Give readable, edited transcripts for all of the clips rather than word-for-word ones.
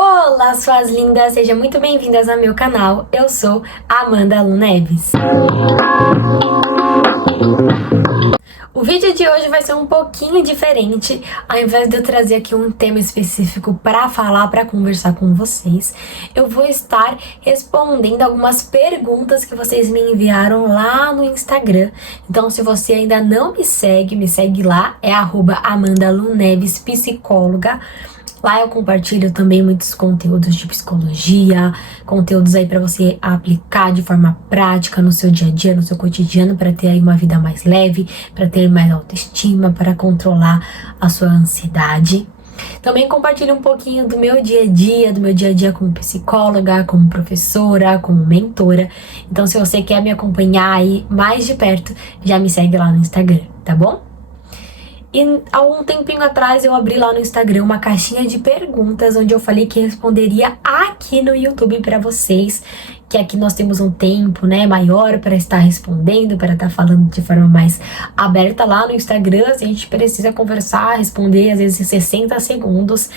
Olá, suas lindas! Sejam muito bem-vindas ao meu canal. Eu sou Amanda Lu Neves. O vídeo de hoje vai ser um pouquinho diferente. Ao invés de eu trazer aqui um tema específico para falar, para conversar com vocês, eu vou estar respondendo algumas perguntas que vocês me enviaram lá no Instagram. Então, se você ainda não me segue lá, é @AmandaLuNeves Psicóloga. Lá eu compartilho também muitos conteúdos de psicologia, conteúdos aí para você aplicar de forma prática no seu dia a dia, no seu cotidiano, para ter aí uma vida mais leve, para ter mais autoestima, para controlar a sua ansiedade. Também compartilho um pouquinho do meu dia a dia como psicóloga, como professora, como mentora. Então, se você quer me acompanhar aí mais de perto, já me segue lá no Instagram, tá bom? E há um tempinho atrás eu abri lá no Instagram uma caixinha de perguntas onde eu falei que responderia aqui no YouTube para vocês, que aqui nós temos um tempo, maior para estar respondendo, para estar falando de forma mais aberta. Lá no Instagram a gente precisa conversar, responder às vezes em 60 segundos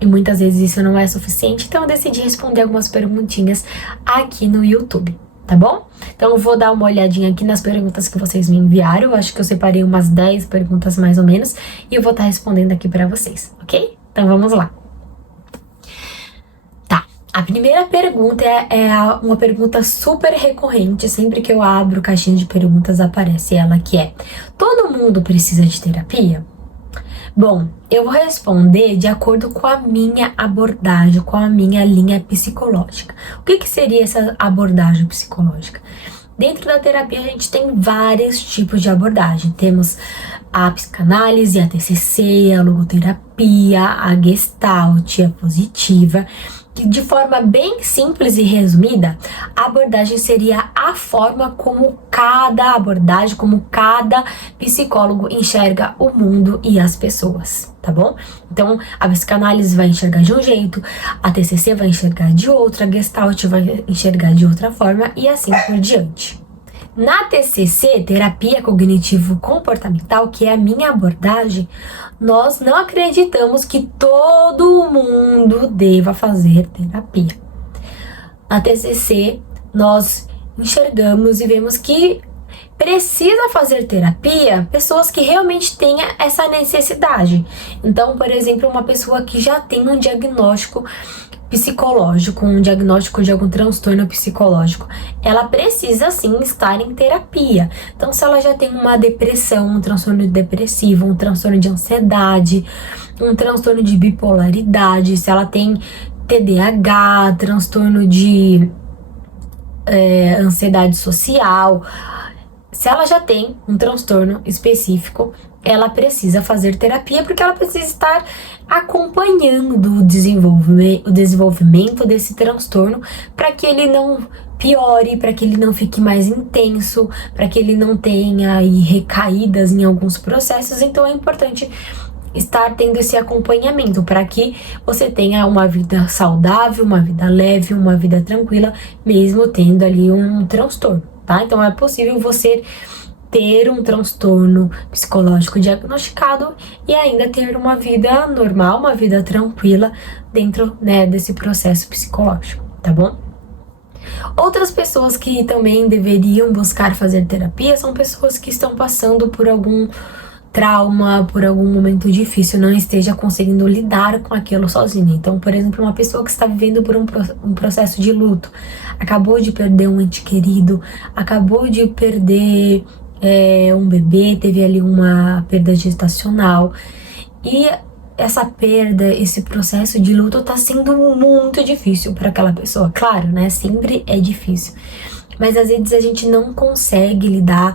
e muitas vezes isso não é suficiente, então eu decidi responder algumas perguntinhas aqui no YouTube. Tá bom? Então eu vou dar uma olhadinha aqui nas perguntas que vocês me enviaram. Eu acho que eu separei umas 10 perguntas mais ou menos e eu vou estar respondendo aqui pra vocês, ok? Então vamos lá. Tá, a primeira pergunta é uma pergunta super recorrente. Sempre que eu abro caixinha de perguntas aparece ela, que é: todo mundo precisa de terapia? Bom, eu vou responder de acordo com a minha abordagem, com a minha linha psicológica. O que seria essa abordagem psicológica? Dentro da terapia a gente tem vários tipos de abordagem. Temos a psicanálise, a TCC, a logoterapia, a Gestalt, a positiva. Que de forma bem simples e resumida, a abordagem seria a forma como cada abordagem, como cada psicólogo enxerga o mundo e as pessoas, tá bom? Então, a psicanálise vai enxergar de um jeito, a TCC vai enxergar de outra, a Gestalt vai enxergar de outra forma e assim por diante. Na TCC, Terapia Cognitivo-Comportamental, que é a minha abordagem, nós não acreditamos que todo mundo deva fazer terapia. Na TCC, nós enxergamos e vemos que precisa fazer terapia pessoas que realmente tenham essa necessidade. Então, por exemplo, uma pessoa que já tem um diagnóstico psicológico, um diagnóstico de algum transtorno psicológico, ela precisa sim estar em terapia. Então, se ela já tem uma depressão, um transtorno depressivo, um transtorno de ansiedade, um transtorno de bipolaridade, se ela tem TDAH, transtorno de ansiedade social, se ela já tem um transtorno específico, ela precisa fazer terapia porque ela precisa estar acompanhando o desenvolvimento desse transtorno para que ele não piore, para que ele não fique mais intenso, para que ele não tenha aí recaídas em alguns processos. Então é importante estar tendo esse acompanhamento para que você tenha uma vida saudável, uma vida leve, uma vida tranquila, mesmo tendo ali um transtorno, tá? Então é possível você ter um transtorno psicológico diagnosticado e ainda ter uma vida normal, uma vida tranquila dentro, desse processo psicológico, tá bom? Outras pessoas que também deveriam buscar fazer terapia são pessoas que estão passando por algum trauma, por algum momento difícil, não esteja conseguindo lidar com aquilo sozinha. Então, por exemplo, uma pessoa que está vivendo por um processo de luto, acabou de perder um ente querido, acabou de perder um bebê, teve ali uma perda gestacional, e essa perda, esse processo de luto tá sendo muito difícil para aquela pessoa. Claro, sempre é difícil, mas às vezes a gente não consegue lidar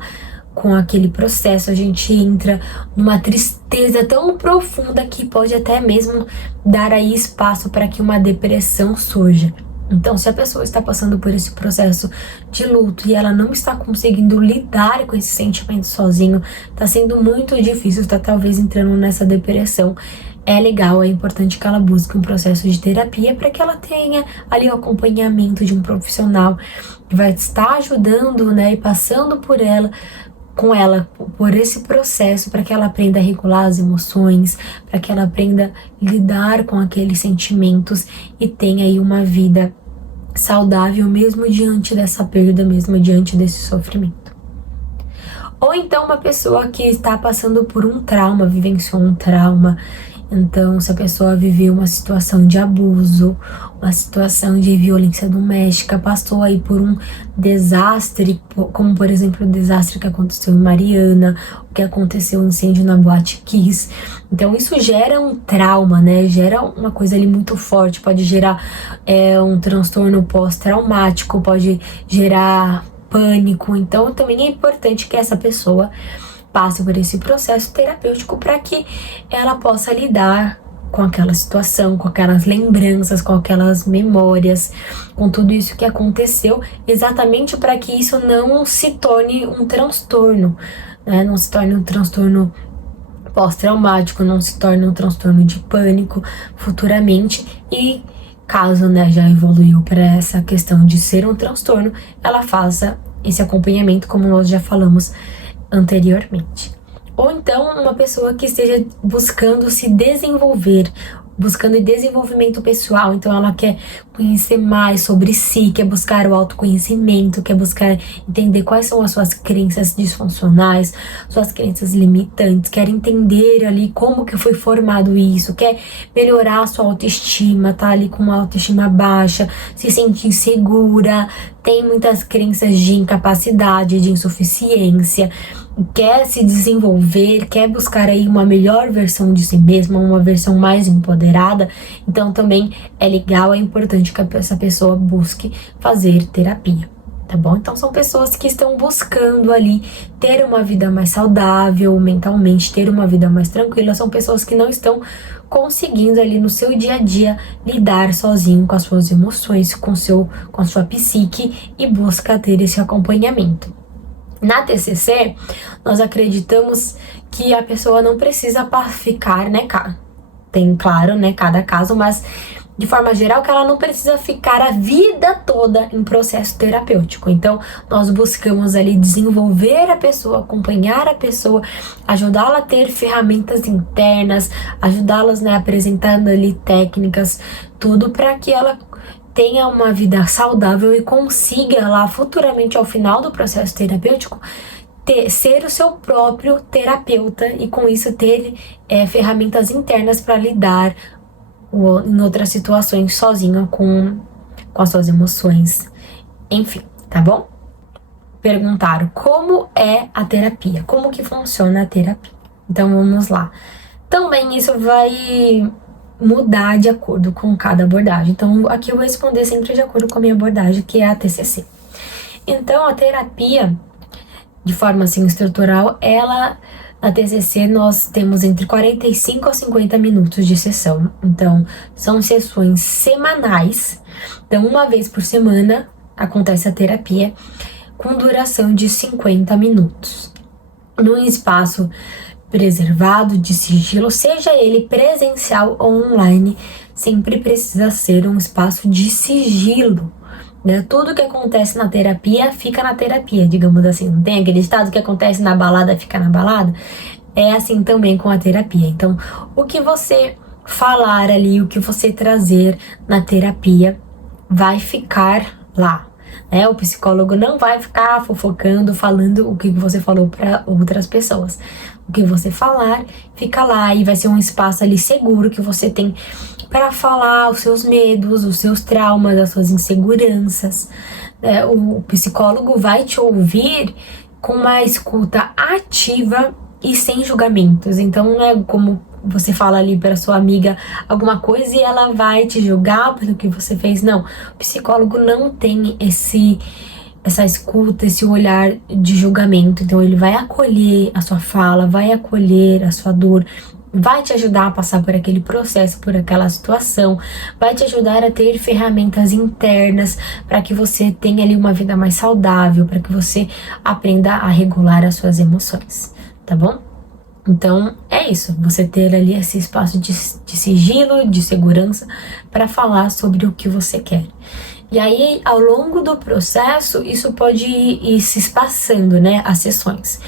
com aquele processo, a gente entra numa tristeza tão profunda que pode até mesmo dar aí espaço para que uma depressão surja. Então, se a pessoa está passando por esse processo de luto e ela não está conseguindo lidar com esse sentimento sozinho, está sendo muito difícil, está talvez entrando nessa depressão, é legal, é importante que ela busque um processo de terapia para que ela tenha ali o acompanhamento de um profissional que vai estar ajudando, e passando por ela com ela por esse processo, para que ela aprenda a regular as emoções, para que ela aprenda a lidar com aqueles sentimentos e tenha aí uma vida saudável mesmo diante dessa perda, mesmo diante desse sofrimento. Ou então uma pessoa que está passando por um trauma, vivenciou um trauma. Então, se a pessoa viveu uma situação de abuso, uma situação de violência doméstica, passou aí por um desastre, como por exemplo o desastre que aconteceu em Mariana, o que aconteceu um incêndio na Boate Kiss. Então isso gera um trauma, né? Gera uma coisa ali muito forte, pode gerar um transtorno pós-traumático, pode gerar pânico. Então também é importante que essa pessoa passe por esse processo terapêutico para que ela possa lidar com aquela situação, com aquelas lembranças, com aquelas memórias, com tudo isso que aconteceu, exatamente para que isso não se torne um transtorno, né? Não se torne um transtorno pós-traumático, não se torne um transtorno de pânico futuramente e caso, né, já evoluiu para essa questão de ser um transtorno, ela faça esse acompanhamento como nós já falamos anteriormente. Ou então uma pessoa que esteja buscando se desenvolver, buscando desenvolvimento pessoal, então ela quer conhecer mais sobre si, quer buscar o autoconhecimento, quer buscar entender quais são as suas crenças disfuncionais, suas crenças limitantes, quer entender ali como que foi formado isso, quer melhorar a sua autoestima, tá ali com uma autoestima baixa, se sente insegura, tem muitas crenças de incapacidade, de insuficiência, quer se desenvolver, quer buscar aí uma melhor versão de si mesma, uma versão mais empoderada, então também é legal, é importante que essa pessoa busque fazer terapia, tá bom? Então são pessoas que estão buscando ali ter uma vida mais saudável mentalmente, ter uma vida mais tranquila, são pessoas que não estão conseguindo ali no seu dia a dia lidar sozinho com as suas emoções, com a sua psique e busca ter esse acompanhamento. Na TCC, nós acreditamos que a pessoa não precisa ficar, né, tem claro, né, cada caso, mas de forma geral que ela não precisa ficar a vida toda em processo terapêutico. Então, nós buscamos ali desenvolver a pessoa, acompanhar a pessoa, ajudá-la a ter ferramentas internas, ajudá-las, né, apresentando ali técnicas, tudo para que ela tenha uma vida saudável e consiga lá futuramente ao final do processo terapêutico ser o seu próprio terapeuta e com isso ter ferramentas internas para lidar em outras situações sozinha com as suas emoções, enfim, tá bom? Perguntaram como é a terapia, como que funciona a terapia. Então vamos lá. Também isso vai mudar de acordo com cada abordagem. Então, aqui eu vou responder sempre de acordo com a minha abordagem, que é a TCC. Então, a terapia, de forma assim estrutural, na TCC nós temos entre 45 a 50 minutos de sessão. Então, são sessões semanais. Então, uma vez por semana acontece a terapia com duração de 50 minutos. Num espaço preservado, de sigilo, seja ele presencial ou online, sempre precisa ser um espaço de sigilo, né? Tudo que acontece na terapia fica na terapia, digamos assim. Não tem aquele estado que acontece na balada fica na balada? É assim também com a terapia. Então, o que você falar ali, o que você trazer na terapia vai ficar lá. O psicólogo não vai ficar fofocando, falando o que você falou para outras pessoas. O que você falar, fica lá e vai ser um espaço ali seguro que você tem para falar os seus medos, os seus traumas, as suas inseguranças. O psicólogo vai te ouvir com uma escuta ativa e sem julgamentos. Então não é como você fala ali para sua amiga alguma coisa e ela vai te julgar pelo que você fez. Não, o psicólogo não tem essa escuta, esse olhar de julgamento. Então ele vai acolher a sua fala, vai acolher a sua dor, vai te ajudar a passar por aquele processo, por aquela situação, vai te ajudar a ter ferramentas internas para que você tenha ali uma vida mais saudável, para que você aprenda a regular as suas emoções, tá bom? Então é isso, você ter ali esse espaço de sigilo, de segurança para falar sobre o que você quer. E aí, ao longo do processo, isso pode ir se espaçando, né, as sessões.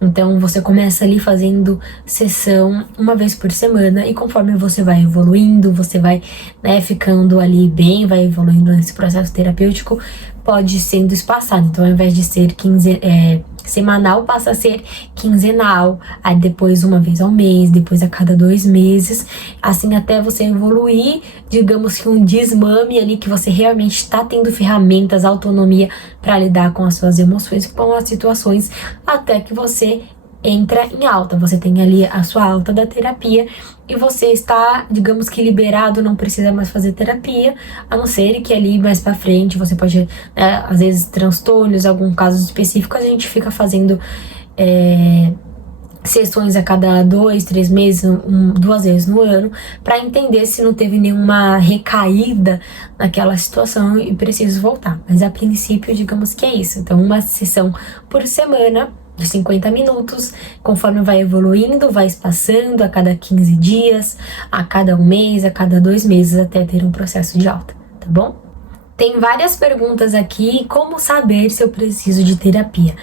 Então, você começa ali fazendo sessão uma vez por semana e conforme você vai evoluindo, você vai, né, ficando ali bem, vai evoluindo nesse processo terapêutico, pode ir sendo espaçado. Então, ao invés de ser semanal, passa a ser quinzenal, aí depois uma vez ao mês, depois a cada 2 meses, assim até você evoluir, digamos que um desmame ali, que você realmente está tendo ferramentas, autonomia para lidar com as suas emoções, com as situações, até que você entra em alta, você tem ali a sua alta da terapia e você está, digamos que liberado, não precisa mais fazer terapia, a não ser que ali mais pra frente você pode, né, às vezes transtornos, algum caso específico, a gente fica fazendo sessões a cada 2, 3 meses, 2 vezes no ano, para entender se não teve nenhuma recaída naquela situação e preciso voltar. Mas a princípio, digamos que é isso. Então, uma sessão por semana, de 50 minutos, conforme vai evoluindo, vai espaçando a cada 15 dias, a cada 1 mês, a cada 2 meses, até ter um processo de alta, tá bom? Tem várias perguntas aqui, como saber se eu preciso de terapia?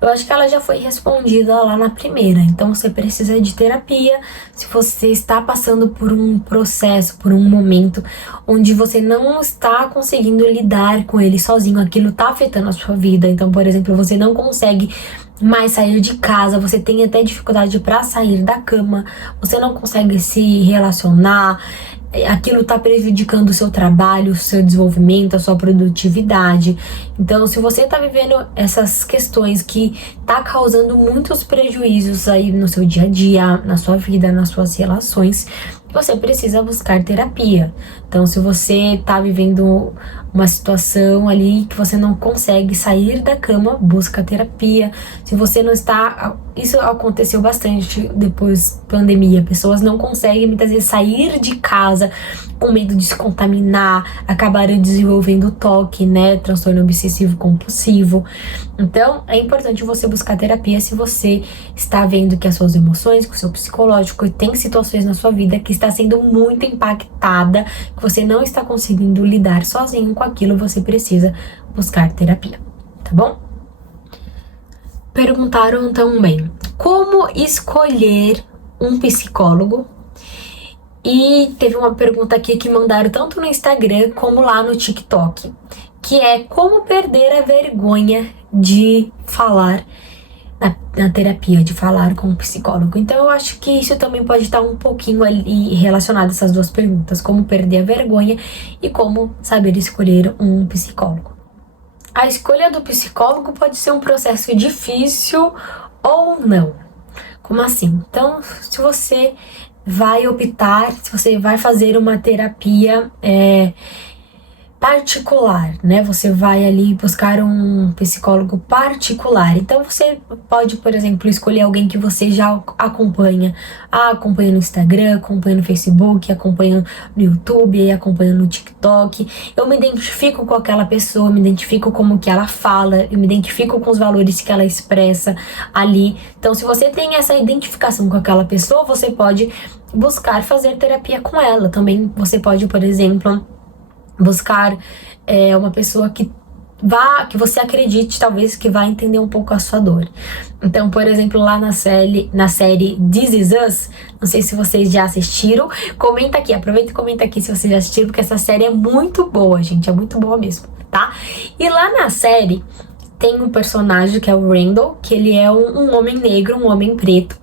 Eu acho que ela já foi respondida lá na primeira, então você precisa de terapia se você está passando por um processo, por um momento onde você não está conseguindo lidar com ele sozinho, aquilo está afetando a sua vida. Então, por exemplo, você não consegue mais sair de casa, você tem até dificuldade para sair da cama, você não consegue se relacionar, aquilo está prejudicando o seu trabalho, o seu desenvolvimento, a sua produtividade. Então, se você está vivendo essas questões que tá causando muitos prejuízos aí no seu dia a dia, na sua vida, nas suas relações, você precisa buscar terapia. Então, se você tá vivendo uma situação ali que você não consegue sair da cama, busca terapia. Se você não está... Isso aconteceu bastante depois da pandemia. Pessoas não conseguem, muitas vezes, sair de casa com medo de se contaminar, acabaram desenvolvendo TOC, né? Transtorno obsessivo compulsivo. Então, é importante você buscar terapia se você está vendo que as suas emoções, que o seu psicológico, tem situações na sua vida que está sendo muito impactada, que você não está conseguindo lidar sozinho com aquilo, você precisa buscar terapia, tá bom? Perguntaram também como escolher um psicólogo. E teve uma pergunta aqui que mandaram tanto no Instagram como lá no TikTok, que é como perder a vergonha de falar na terapia, de falar com o psicólogo. Então eu acho que isso também pode estar um pouquinho ali relacionado a essas duas perguntas, como perder a vergonha e como saber escolher um psicólogo. A escolha do psicólogo pode ser um processo difícil ou não. Como assim? Então, se você vai optar, se você vai fazer uma terapia particular, né? Você vai ali buscar um psicólogo particular. Então você pode, por exemplo, escolher alguém que você já acompanha. Acompanha no Instagram, acompanha no Facebook, acompanha no YouTube, acompanha no TikTok. Eu me identifico com aquela pessoa, me identifico como que ela fala, eu me identifico com os valores que ela expressa ali. Então, se você tem essa identificação com aquela pessoa, você pode buscar fazer terapia com ela. Também você pode, por exemplo, buscar uma pessoa que você acredite, talvez, que vai entender um pouco a sua dor. Então, por exemplo, lá na série This Is Us, não sei se vocês já assistiram, comenta aqui, aproveita e comenta aqui se vocês já assistiram, porque essa série é muito boa, gente, é muito boa mesmo, tá? E lá na série tem um personagem que é o Randall, que ele é um homem negro, um homem preto,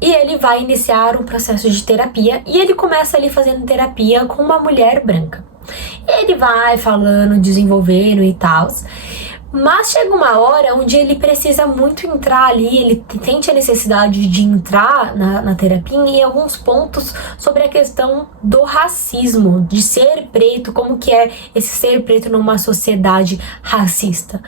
e ele vai iniciar um processo de terapia, e ele começa ali fazendo terapia com uma mulher branca. Ele vai falando, desenvolvendo e tal, mas chega uma hora onde ele precisa muito entrar ali, ele sente a necessidade de entrar na terapia em alguns pontos sobre a questão do racismo, de ser preto, como que é esse ser preto numa sociedade racista.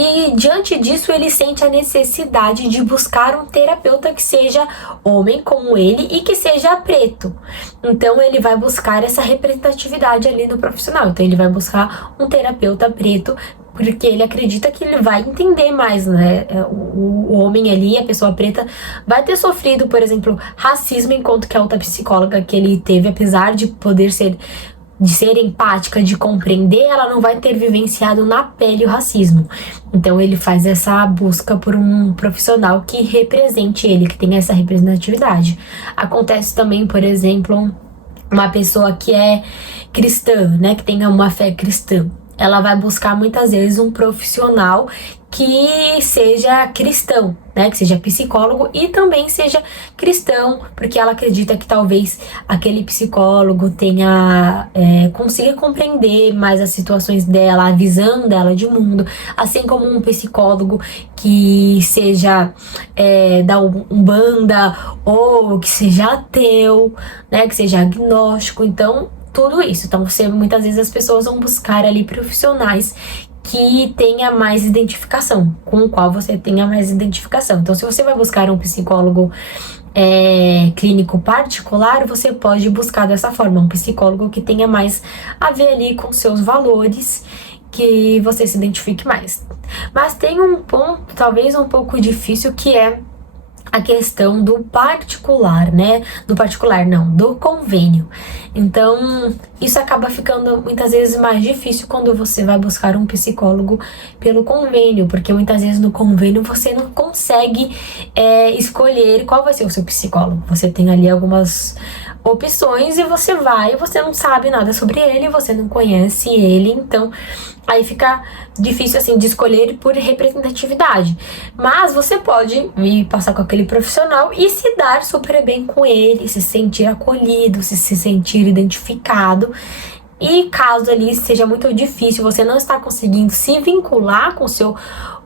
E diante disso ele sente a necessidade de buscar um terapeuta que seja homem como ele e que seja preto. Então ele vai buscar essa representatividade ali no profissional. Então ele vai buscar um terapeuta preto, porque ele acredita que ele vai entender mais, né? O homem ali, a pessoa preta, vai ter sofrido, por exemplo, racismo, enquanto que a outra psicóloga que ele teve, apesar de poder ser de ser empática, de compreender, ela não vai ter vivenciado na pele o racismo. Então ele faz essa busca por um profissional que represente ele, que tenha essa representatividade. Acontece também, por exemplo, uma pessoa que é cristã, né, que tenha uma fé cristã. Ela vai buscar muitas vezes um profissional que seja cristão, né, que seja psicólogo e também seja cristão, porque ela acredita que talvez aquele psicólogo consiga compreender mais as situações dela, a visão dela de mundo, assim como um psicólogo que seja da Umbanda ou que seja ateu, né, que seja agnóstico. Então tudo isso. Então, muitas vezes as pessoas vão buscar ali profissionais que tenha mais identificação, com o qual você tenha mais identificação. Então, se você vai buscar um psicólogo clínico particular, você pode buscar dessa forma, um psicólogo que tenha mais a ver ali com seus valores, que você se identifique mais. Mas tem um ponto, talvez um pouco difícil, que é a questão do particular, né? Do convênio. Então, isso acaba ficando muitas vezes mais difícil quando você vai buscar um psicólogo pelo convênio, porque muitas vezes no convênio você não consegue escolher qual vai ser o seu psicólogo. Você tem ali algumas opções e você não sabe nada sobre ele, você não conhece ele, então aí fica difícil assim de escolher por representatividade. Mas você pode vir passar com aquele profissional e se dar super bem com ele, se sentir acolhido, se sentir identificado. E caso ali seja muito difícil, você não está conseguindo se vincular com o seu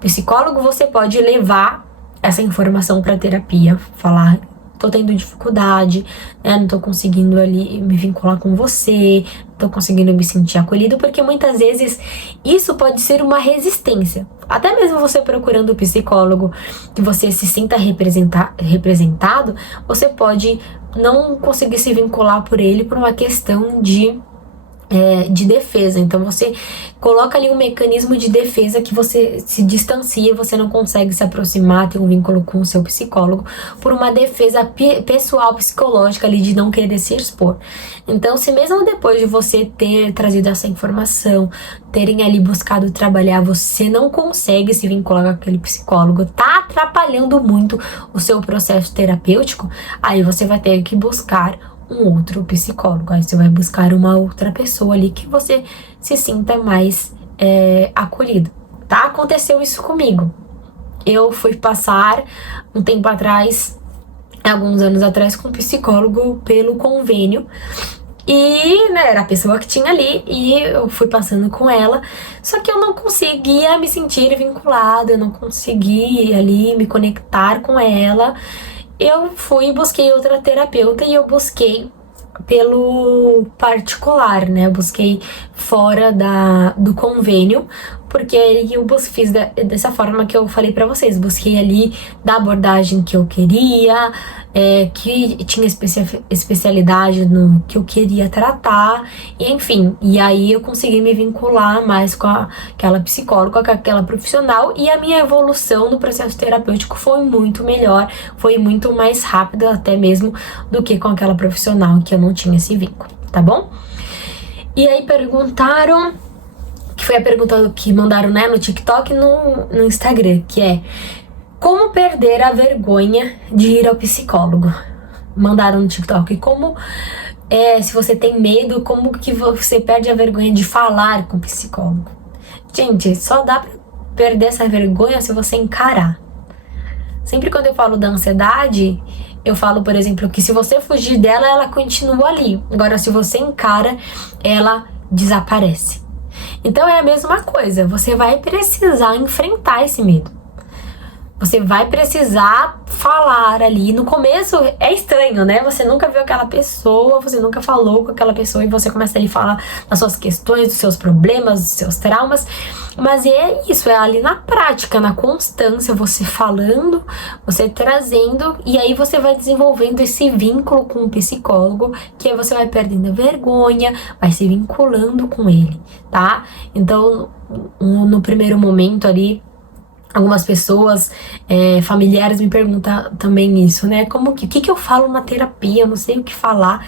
psicólogo, você pode levar essa informação para terapia, falar: tô tendo dificuldade, né? Não tô conseguindo ali me vincular com você, não tô conseguindo me sentir acolhido, porque muitas vezes isso pode ser uma resistência. Até mesmo você procurando um psicólogo que você se sinta representado, você pode não conseguir se vincular por ele por uma questão de defesa. Então você coloca ali um mecanismo de defesa que você se distancia, você não consegue se aproximar, ter um vínculo com o seu psicólogo por uma defesa pessoal, psicológica ali de não querer se expor. Então, se mesmo depois de você ter trazido essa informação, terem ali buscado trabalhar, você não consegue se vincular com aquele psicólogo, tá atrapalhando muito o seu processo terapêutico, aí você vai ter que buscar um outro psicólogo. Aí você vai buscar uma outra pessoa ali que você se sinta mais acolhido, tá? Aconteceu isso comigo. Eu fui passar um tempo atrás, alguns anos atrás, com um psicólogo pelo convênio. E, né, era a pessoa que tinha ali e eu fui passando com ela, só que eu não conseguia me sentir vinculada, eu não conseguia ali me conectar com ela. Eu fui e busquei outra terapeuta e eu busquei pelo particular, né? Eu busquei fora do convênio, porque eu fiz dessa forma que eu falei pra vocês. Busquei ali da abordagem que eu queria, que tinha especialidade no que eu queria tratar, e enfim. E aí eu consegui me vincular mais com aquela psicóloga, com aquela profissional, e a minha evolução no processo terapêutico foi muito melhor, foi muito mais rápida até mesmo do que com aquela profissional que eu não tinha esse vínculo, tá bom? E aí perguntaram, que foi a pergunta que mandaram, né, no TikTok e no Instagram, que é: como perder a vergonha de ir ao psicólogo? Mandaram no TikTok. Como, se você tem medo, como que você perde a vergonha de falar com o psicólogo? Gente, só dá pra perder essa vergonha se você encarar. Sempre quando eu falo da ansiedade, eu falo, por exemplo, que se você fugir dela, ela continua ali. Agora, se você encara, ela desaparece. Então é a mesma coisa, você vai precisar enfrentar esse medo. Você vai precisar falar ali. No começo é estranho, né? Você nunca viu aquela pessoa, você nunca falou com aquela pessoa e você começa ali a falar das suas questões, dos seus problemas, dos seus traumas. Mas é isso, é ali na prática, na constância, você falando, você trazendo, e aí você vai desenvolvendo esse vínculo com o psicólogo, que aí você vai perdendo a vergonha, vai se vinculando com ele, tá? Então, no primeiro momento ali, algumas pessoas, familiares me perguntam também isso, né? O que eu falo na terapia? Eu não sei o que falar.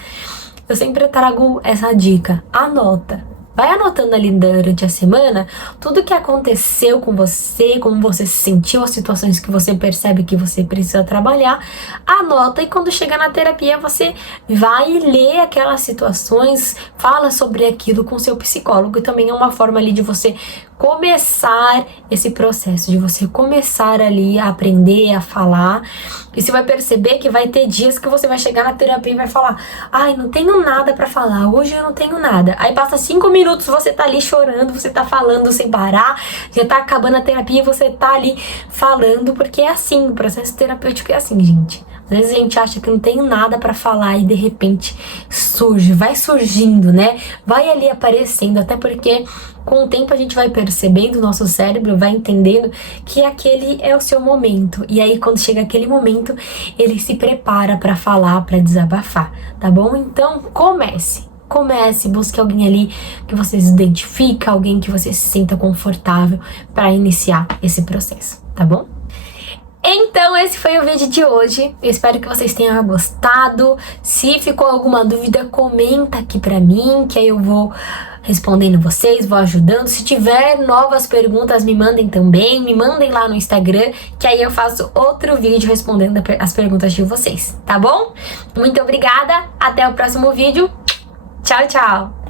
eu sempre trago essa dica. Anota. Vai anotando ali durante a semana tudo que aconteceu com você, como você se sentiu, as situações que você percebe que você precisa trabalhar. Anota e quando chegar na terapia você vai ler aquelas situações, fala sobre aquilo com seu psicólogo. E também é uma forma ali de você começar esse processo, de você começar ali a aprender, a falar. E você vai perceber que vai ter dias que você vai chegar na terapia e vai falar: ai, não tenho nada pra falar, hoje eu não tenho nada. Aí passa 5 minutos, você tá ali chorando, você tá falando sem parar, já tá acabando a terapia e você tá ali falando, porque é assim, o processo terapêutico é assim, gente. Às vezes a gente acha que não tem nada pra falar e de repente surge, vai surgindo, né? Vai ali aparecendo, até porque com o tempo a gente vai percebendo, o nosso cérebro vai entendendo que aquele é o seu momento. E aí quando chega aquele momento, ele se prepara pra falar, pra desabafar, tá bom? Então comece, busque alguém ali que você se identifica, alguém que você se sinta confortável para iniciar esse processo, tá bom? Então esse foi o vídeo de hoje, eu espero que vocês tenham gostado. Se ficou alguma dúvida, comenta aqui pra mim, que aí eu vou respondendo vocês, vou ajudando. Se tiver novas perguntas, me mandem também, me mandem lá no Instagram, que aí eu faço outro vídeo respondendo as perguntas de vocês, tá bom? Muito obrigada, até o próximo vídeo, tchau, tchau!